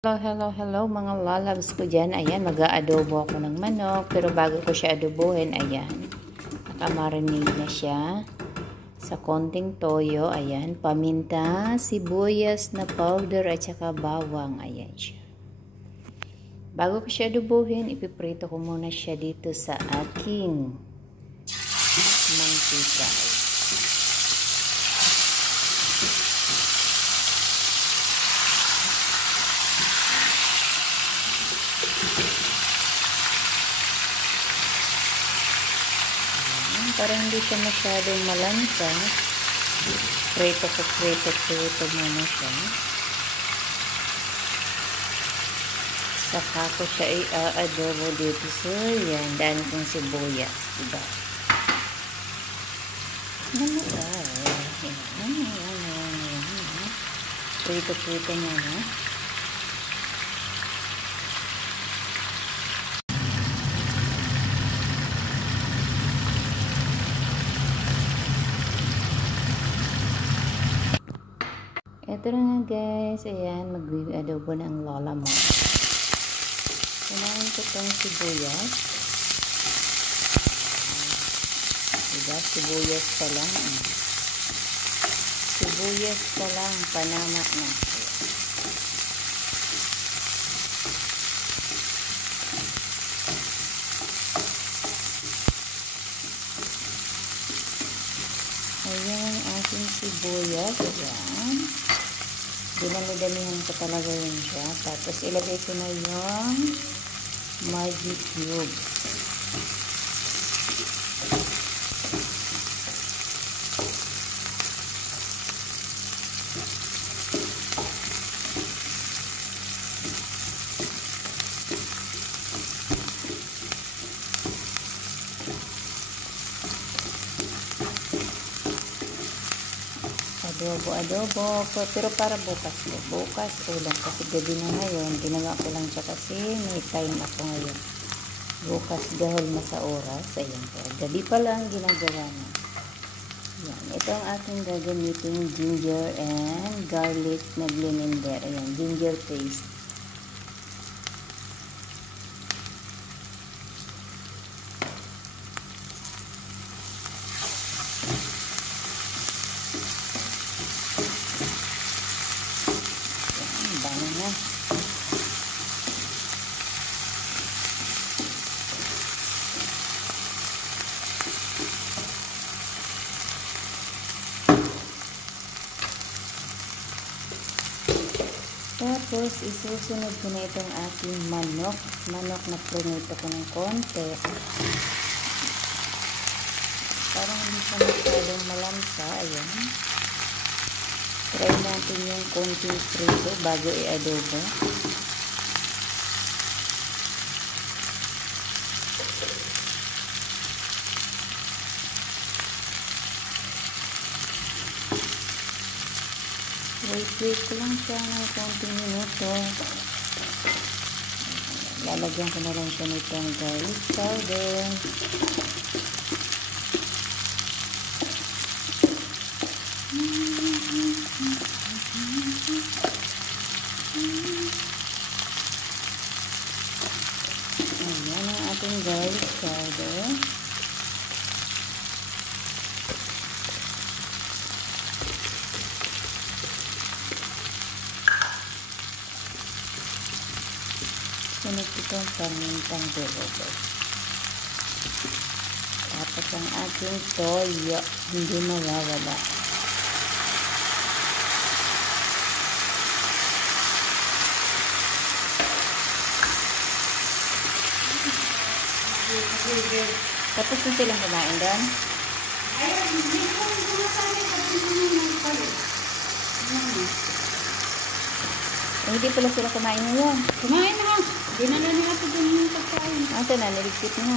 Hello mga lalabs ko dyan. Ayan, mag-aadobo ako ng manok. Pero bago ko siya adobohin, ayan, nakamarinate na siya sa konting toyo. Ayan, paminta, sibuyas na powder at saka bawang. Ayan siya. Bago ko siya adobohin, ipiprito ko muna siya dito sa aking mantika. Para hindi siya masyadong malansa, prito muna siya. Saka ko siya i-adobo dito. So, yan. Daan kong sibuyas. Diba? Prito muna. Ito na nga guys, ayan, mag-adobo na ang lola mo. Kumain ko itong sibuyas. Diba, sibuyas pa lang. Sibuyas pa lang, panama na. Ayan, aking sibuyas. Ayan. Dinami-damihan ko talaga yun siya. Tapos, ilagay ko na yung Maggi cubes. Adobo. Pero para bukas ko. Bukas ulam kasi gabi na ngayon. Ginawa ko lang siya kasi may time ako ngayon. Bukas dahil na sa oras. Ayan po. Gabi pa lang ginagawa na. Ayan. Ito ang aking gagamitin ginger and garlic na blender. Ayan. Ginger paste. Tapos, isusunod ko na itong aking manok. Manok na prunito ko ng konti. Parang hindi siya masyadong malamsa. Ayan. Try natin yung konting prito bago i-adobo. Wait ko lang siya ng konting minuto. Lalagyan ko na lang siya nitong garlic powder. Ayan ang ating garlic powder. Sunod itong pamintang dilogo. Tapos ang ating toyo, hindi mawawala. Tapos na silang kumain doon? Ayun, hindi ko sumasali kasi Hindi pala sila kumain ngayon. kumain na. Dinala nila ito dun yung pagkain. Ito na, niligpit mo.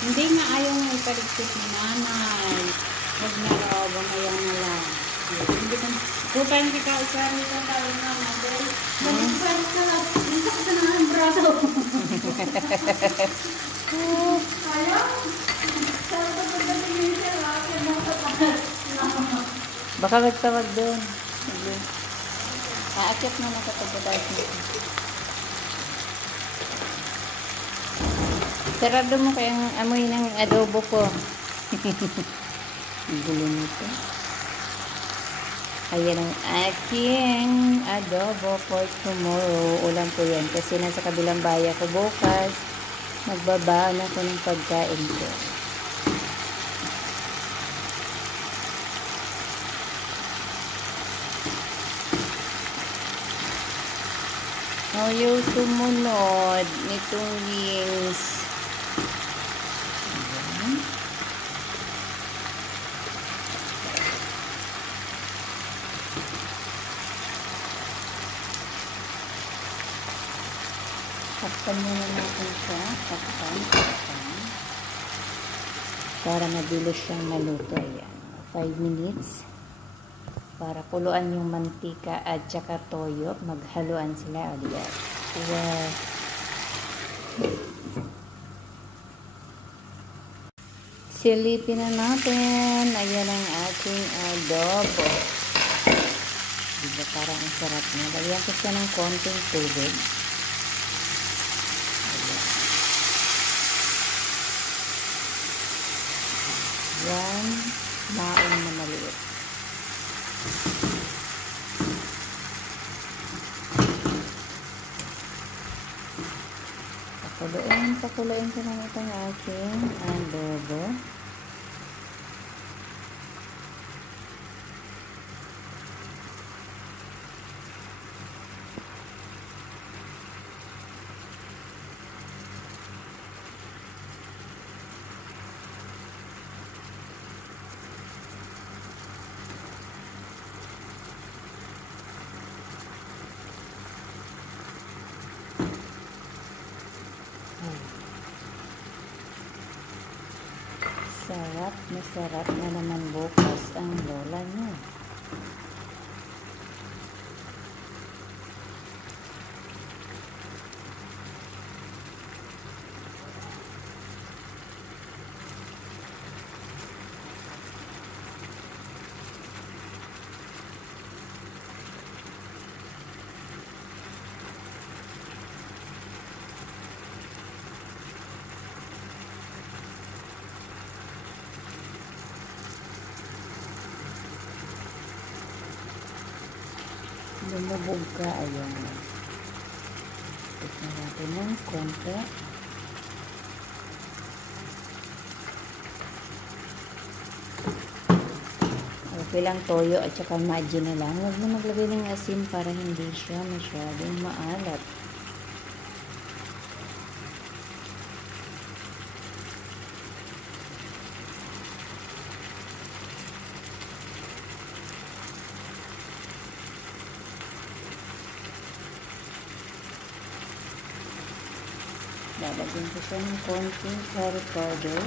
Hindi nga ayaw nga ipaligpit ni nanay. Huwag na raw, bamayang na lang. Hindi ka na. Kupay na ikaw, isari ka tawag na natin. Mag-isari ka lang. Hindi ka na ng braso. Ayaw? Saan ka pa dali niya siya? Baka magtawag doon. Aakyat na nakatagpataas nito. Sarado mo kayang amoy ng adobo ko. Ang gulo nito. Ayan ang aking adobo for tomorrow. Ulam ko yan kasi nasa kabilang bayan ko bukas. Magbabaan ako ng pagkain ko. O yung sumunod nitong wings. Ayan. Takpan muna natin siya. Takpan. Para mabilis siyang maluto. Ayan. 5 minutes. Para kuluan yung mantika at saka toyo. Maghaluan sila ulit. Wow. Silipin na natin. Ayan ang ating adobo. Diba parang ang sarap niya. Lagyan ko siya ng konting tubig. Ayan. Maong na maliit. Pakuluin ko lang itong aking adobo. Masarap na naman bukas ang lola niya. Lumubog ka, ayan. Tignan natin ng konti. Okay lang toyo at saka maji na lang. Huwag mo maglagay ng asin para hindi siya masyadong maalat. Lalagyan ko siya ng konting curry powder.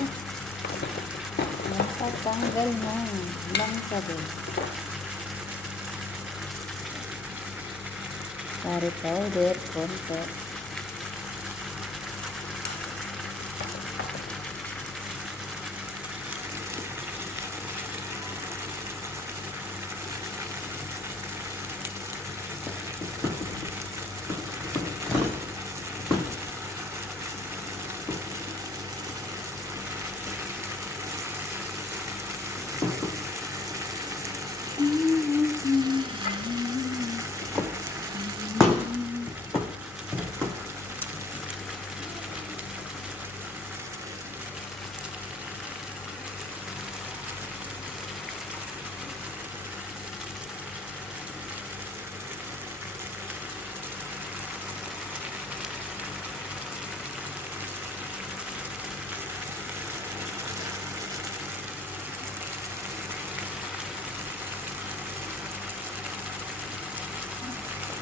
Nakatanggal ng langsabi. Curry powder, konti.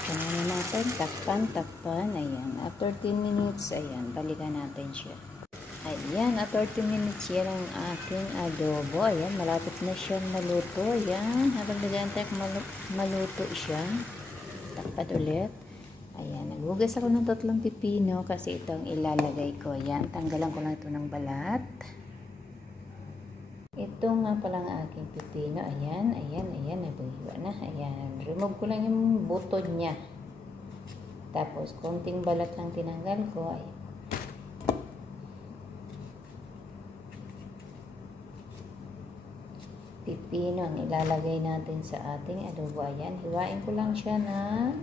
Tingnan natin, takpan. Ayan. After 10 minutes, ayan, balikan natin siya. Ayan, after 10 minutes, yan ang aking adobo. Ayan, malapit na siyang maluto. Ayan, habang nag-aantay maluto siya. Takpan ulit. Ayan, naghugas ako ng 3 pipino kasi ito ang ilalagay ko. Ayan, tanggalan ko lang ito ng balat. Ito nga pala ang aking pipino. Ayan, nabuhiwa na. Ayan, remove ko lang yung buto niya. Tapos, konting balat lang tinanggal ko. Ayan. pipino ang ilalagay natin sa ating adobo. Ayan, hiwain ko lang siya na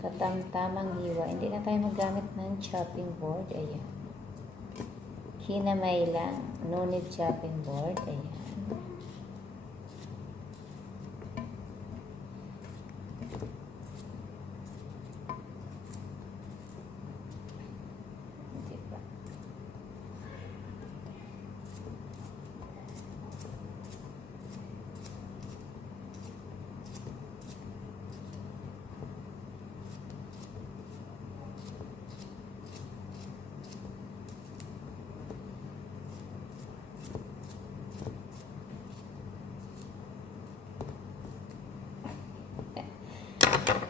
katamtamang hiwa. Hindi na tayo magamit ng chopping board. Ayan. Hinamay lang. No need chopping board. Ayan. Diba?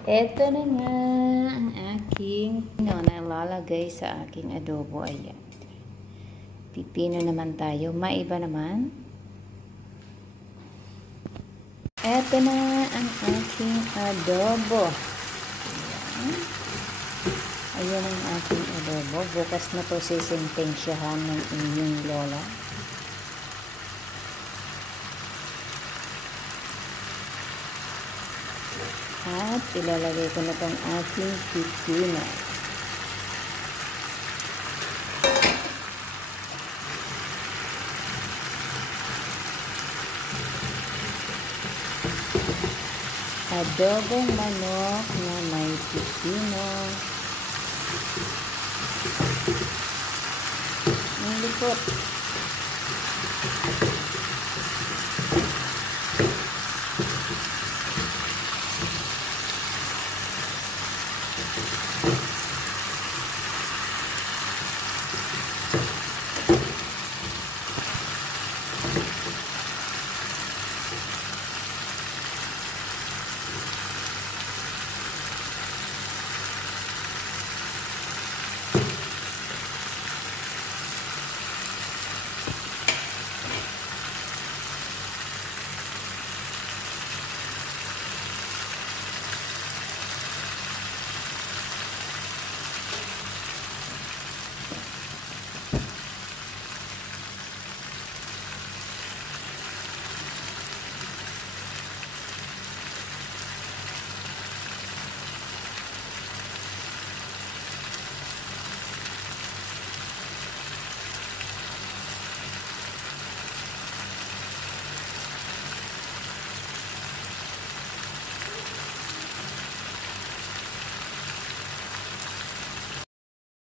Ito na nga ang aking nalalagay sa aking adobo. Ayan. Pipino naman tayo. Maiba naman. Ito na ang aking adobo. Ayan. Ayan ang aking adobo. Bukas na to sisintensyahan ng inyong lola. At ilalagay ko na itong aking pipino. Adobong manok na may pipino. Ang likot.